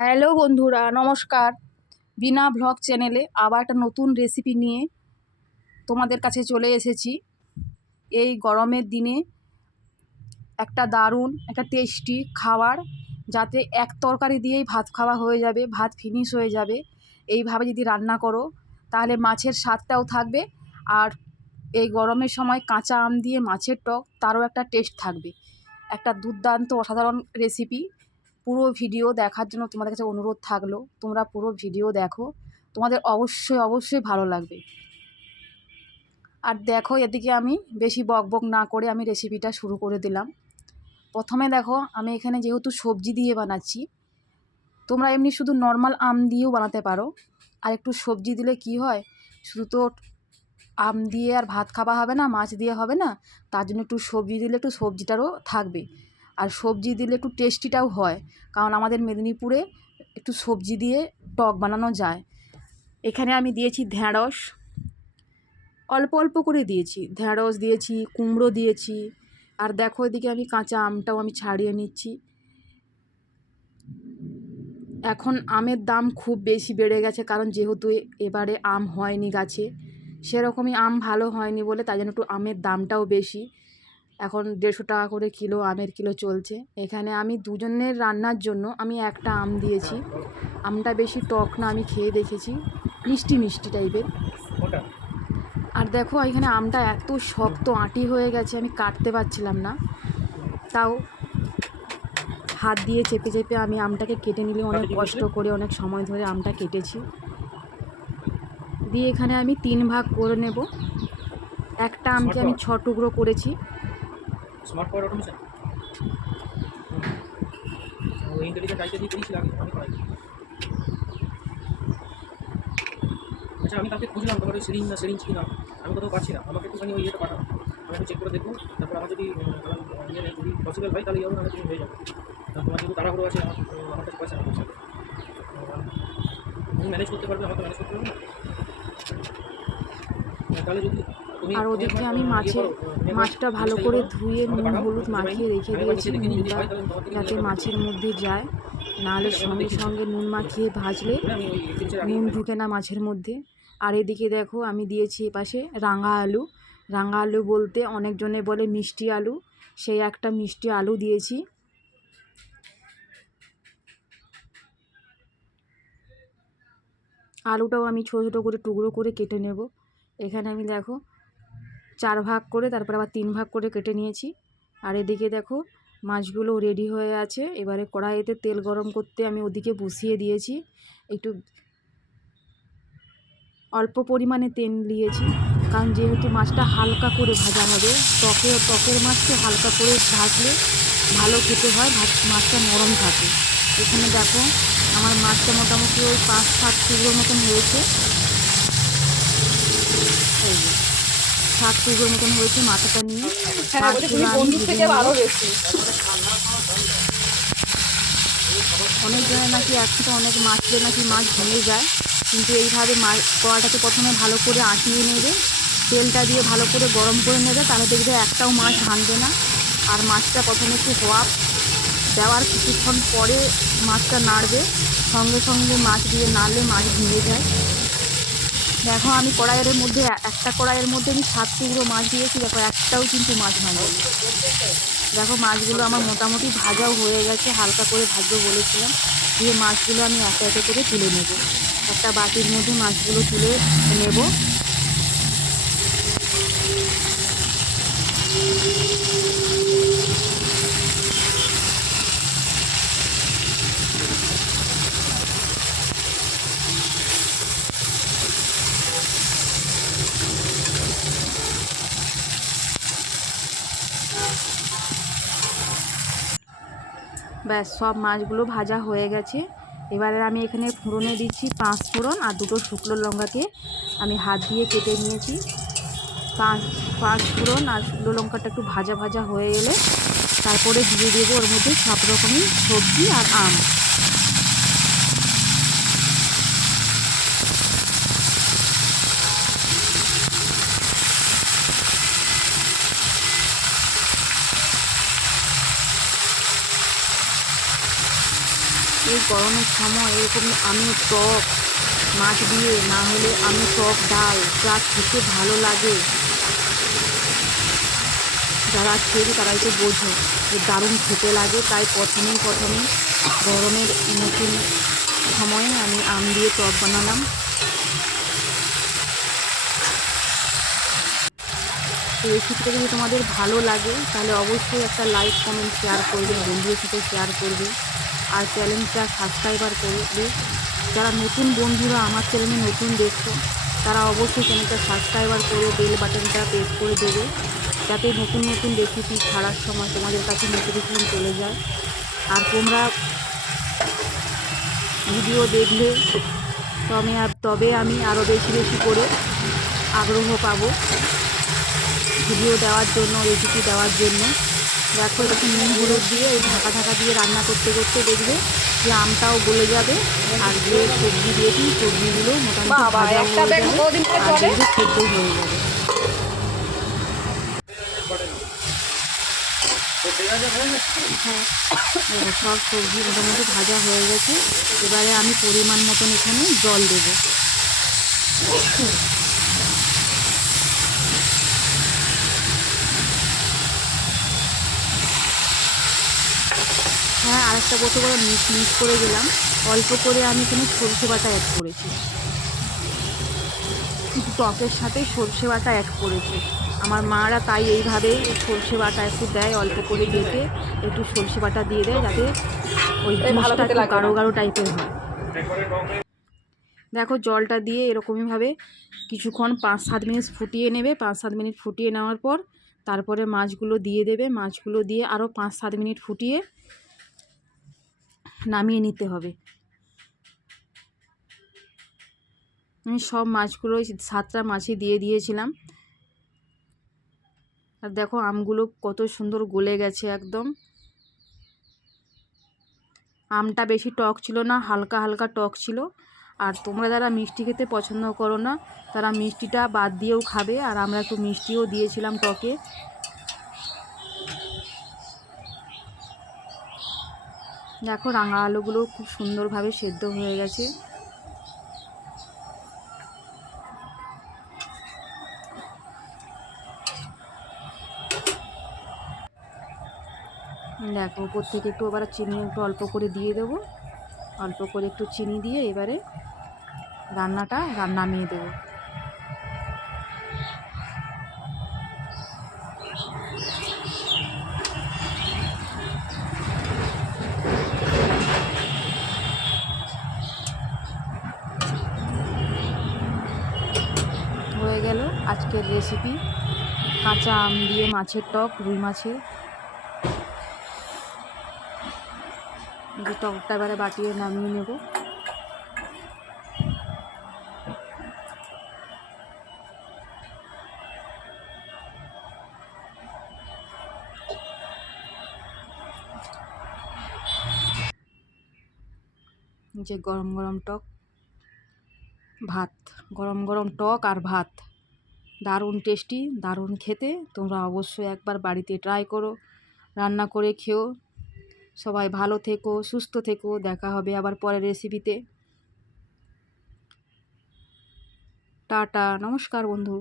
Hello বন্ধুরা, নমস্কার। বিনা vlog চ্যানেলে আবার একটা নতুন রেসিপি নিয়ে তোমাদের কাছে চলে এসেছি। এই গরমের দিনে একটা দারুণ, একটা টেস্টি খাবার, যাতে এক তরকারি দিয়েই ভাত খাওয়া হয়ে যাবে, ভাত ফিনিশ হয়ে যাবে। এইভাবে যদি রান্না করো, তাহলে মাছের স্বাদটাও থাকবে আর এই গরমের সময় কাঁচা আম দিয়ে মাছের টক, তারও একটা টেস্ট থাকবে। একটা দুর্দান্ত অসাধারণ রেসিপি পুরো ভিডিও দেখার জন্য তোমাদের কাছে অনুরোধ থাকল। তোমরা পুরো ভিডিও দেখো। তোমাদের অবশ্যই অবশ্যই ভালো লাগবে। আর দেখো, এদিকে আমি বেশি বক বক না করে আমি রেসিপিটা শুরু করে দিলাম। প্রথমে দেখো, আমি এখানে যেহেতু সবজি দিয়ে বানাচ্ছি, তোমরা এমনি শুধু নর্মাল আম দিয়েও বানাতে পারো। আর একটু সবজি দিলে কি হয়, শুধু তো আম দিয়ে আর ভাত খাওয়া হবে না, মাছ দিয়ে হবে না, তার জন্য একটু সবজি দিলে একটু সবজিটারও থাকবে। আর সবজি দিলে একটু টেস্টিটাও হয়। কারণ আমাদের মেদিনীপুরে একটু সবজি দিয়ে টক বানানো যায়। এখানে আমি দিয়েছি ঢ্যাঁড়স অল্প অল্প করে দিয়েছি। ঢ্যাঁড়স দিয়েছি, কুমড়ো দিয়েছি। আর দেখো এদিকে আমি কাঁচা আমটাও আমি ছাড়িয়ে নিচ্ছি। এখন আমের দাম খুব বেশি বেড়ে গেছে কারণ যেহেতু এবারে আম হয়নি গাছে। সেরকমই আম ভালো হয়নি বলে তাই জন্য একটু আমের দামটাও বেশি। এখন দেড়শো টাকা করে কিলো আমের কিলো চলছে। এখানে আমি দুজনের রান্নার জন্য আমি একটা আম দিয়েছি। আমটা বেশি টক না আমি খেয়ে দেখেছি। মিষ্টি মিষ্টি টাইপের। আর দেখো এখানে আমটা এত শক্ত আঁটি হয়ে গেছে আমি কাটতে পারছিলাম না। তাও হাত দিয়ে চেপে চেপে আমি আমটাকে কেটে নিলে অনেক কষ্ট করে অনেক সময় ধরে আমটা কেটেছি। দিয়ে এখানে আমি তিন ভাগ করে নেব। একটা আমকে আমি ছ টুকরো করেছি। স্মার্ট পাওয়ার অটোমেশন ওই ইন্টেলিজেন্ট আইটা দিয়ে করেছিলাম আমি করাই। আচ্ছা আমি কালকে খুঁজলাম তোমার ওই সিরিঞ্জ না সিরিঞ্জ কিনা। আমি কোথাও পাচ্ছি না। আমাকে একটুখানি ওই ইয়েটা পাঠাও। আমি একটু চেক করে দেখব তারপর আমার যদি ইয়ে যদি পসিবল হয় তাহলে ইয়ে নাহলে তুমি হয়ে যাবে। তোমার যেহেতু তাড়াহুড়ো আছে আমার আমার কাছে পয়সা নেই সাথে তুমি ম্যানেজ করতে পারবে আমাকে ম্যানেজ করতে পারবে না? হ্যাঁ, তাহলে যদি আর ওদিকে তুমি, আমি মাছের মাছটা ভালো করে ধুয়ে নুন হলুদ মাখিয়ে রেখে দিয়েছি নুনটা। যাতে মাছের মধ্যে যায় নাহলে সঙ্গে সঙ্গে নুন মাখিয়ে ভাজলে নুন ঢুকে না মাছের মধ্যে। আর এদিকে দেখো আমি দিয়েছি এপাশে রাঙা আলু। রাঙা আলু বলতে অনেকজনে বলে মিষ্টি আলু। সেই একটা মিষ্টি আলু দিয়েছি। আলুটাও আমি ছোটো ছোটো করে টুকরো করে কেটে নেব। এখানে আমি দেখো চার ভাগ করে, তারপর আবার তিন ভাগ করে কেটে নিয়েছি। আর এদিকে দেখো, মাছগুলো রেডি হয়ে আছে। এবারে কড়াইতে তেল গরম করতে আমি ওদিকে বসিয়ে দিয়েছি। একটু অল্প পরিমাণে তেল দিয়েছি। কারণ যেহেতু মাছটা হালকা করে ভাজা হবে, টকে, টকের মাছকে হালকা করে ভাজলে ভালো খেতে হয়, ভাত, মাছটা নরম থাকে। এখানে দেখো, আমার মাছটা মোটামুটি ওই পাঁচ, সাত টুকরোর মতন হয়েছে এই যে সাত টুকরোর মতন হয়েছে মাথাটা নিয়ে। হ্যাঁ অনেক জায়গায় নাকি একসাথে অনেক মাছ দিয়ে নাকি মাছ ভেঙে যায়। কিন্তু এইভাবে মাছ কড়াটাকে প্রথমে ভালো করে আঁটিয়ে নেবে তেলটা দিয়ে ভালো করে গরম করে নেবে তাহলে দেখবে একটাও মাছ ভাঙবে না। আর মাছটা প্রথমে একটু হওয়া দেওয়ার কিছুক্ষণ পরে মাছটা নাড়বে। সঙ্গে সঙ্গে মাছ দিয়ে নাড়লে মাছ ভেঙে যায়। দেখো, আমি কড়াইয়ের মধ্যে একটা কড়াইয়ের মধ্যে আমি সাত টুকরো মাছ দিয়েছি। দেখো, একটাও কিন্তু মাছ ভাঙে দেখো, মাছগুলো আমার মোটামুটি ভাজাও হয়ে গেছে, হালকা করে ভাজবো বলেছিলাম। দিয়ে মাছগুলো আমি একে একে করে তুলে নেব। একটা বাটির মধ্যে মাছগুলো তুলে নেব। ব্যাস, সব মাছগুলো ভাজা হয়ে গেছে। এবারে আমি এখানে ফোড়নে দিচ্ছি পাঁচ ফোড়ন আর দুটো শুকনো লঙ্কাকে আমি হাত দিয়ে কেটে নিয়েছি। পাঁচ পাঁচ ফোড়ন আর শুকনো লঙ্কাটা একটু ভাজা ভাজা হয়ে গেলে তারপরে দিয়ে দেবো ওর মধ্যে সব রকমই সবজি আর আম। গরমের সময় এরকম আমি টক মাছ দিয়ে, না হলে আমি টক ডাল, যা খেতে ভালো লাগে। যারা খেয়ে তারাই তো বোঝো যে দারুণ খেতে লাগে। তাই প্রথমেই প্রথমে গরমের নতুন সময়ে আমি আম দিয়ে টক বানালাম। রেসিপিটা যদি তোমাদের ভালো লাগে, তাহলে অবশ্যই একটা লাইক কমেন্ট শেয়ার করবে, বন্ধুদের সাথে শেয়ার করবে। আর চ্যানেলটা সাবস্ক্রাইবার করবে। যারা নতুন বন্ধুরা আমার চ্যানেলে নতুন দেখছ, তারা অবশ্যই চ্যানেলটা সাবস্ক্রাইবার করে বেল বাটনটা প্রেস করে দেবে। যাতে নতুন নতুন রেসিপি ছাড়ার সময় তোমাদের কাছে নোটিফিকেশন চলে যায়। আর তোমরা ভিডিও দেখলে, তবে তবে আমি আরও বেশি বেশি করে আগ্রহ পাবো। ভিডিও দেওয়ার জন্য রেসিপি দেওয়ার জন্য। দেখো এরকম নুন হলুদ দিয়ে এই ঢাকা ঢাকা দিয়ে রান্না করতে করতে দেখবে যে আমটাও গলে যাবে। আর যে সবজি দিয়েছি সবজিগুলো মোটামুটি ভাজা হয়ে যাবে। সেদ্ধ হ্যাঁ সব সবজি মোটামুটি ভাজা হয়ে গেছে। এবারে আমি পরিমাণ মতন এখানে জল দেবো। হ্যাঁ আর একটা বছর করে মিক্স মিক্স করে গেলাম। অল্প করে আমি এখানে সরষে বাটা অ্যাড করেছি। কিন্তু টকের সাথে সরষে বাটা অ্যাড করেছি। আমার মারা তাই এইভাবে সরষে বাটা একটু দেয় অল্প করে বেটে একটু সরষে বাটা দিয়ে দেয় যাতে ওই জিনিসটা একটু গাঢ় গাঢ় টাইপের হয়ে। দেখো জলটা দিয়ে এরকমইভাবে কিছুক্ষণ পাঁচ সাত মিনিট ফুটিয়ে নেবে। পাঁচ সাত মিনিট ফুটিয়ে নেওয়ার পর তারপরে মাছগুলো দিয়ে দেবে। মাছগুলো দিয়ে আরও পাঁচ সাত মিনিট ফুটিয়ে নামিয়ে নিতে হবে। আমি সব মাছগুলো সাতটা মাছই দিয়ে দিয়েছিলাম। আর দেখো আমগুলো কত সুন্দর গলে গেছে একদম। আমটা বেশি টক ছিল না, হালকা হালকা টক ছিল। আর তোমরা যারা মিষ্টি খেতে পছন্দ করো না, তারা মিষ্টিটা বাদ দিয়েও খাবে। আর আমরা একটু মিষ্টিও দিয়েছিলাম টকে। দেখো রাঙা আলুগুলো খুব সুন্দরভাবে সেদ্ধ হয়ে গেছে। দেখো, উপর থেকে একটু আবার চিনি একটু অল্প করে দিয়ে দেবো। অল্প করে একটু চিনি দিয়ে এবারে রান্নাটা রান্না নামিয়ে দেবো। গেল আজকের রেসিপি কাঁচা আম দিয়ে মাছের টক, রুই মাছের। টকটা এবারে বাটিয়ে নামিয়ে নেব। যে গরম গরম টক, ভাত। গরম গরম টক আর ভাত। দারুণ টেস্টি, দারুণ খেতে। তোমরা অবশ্যই একবার বাড়িতে ট্রাই করো, রান্না করে খেও। সবাই ভালো থেকো, সুস্থ থেকো। দেখা হবে আবার পরের রেসিপিতে টাটা, নমস্কার বন্ধু।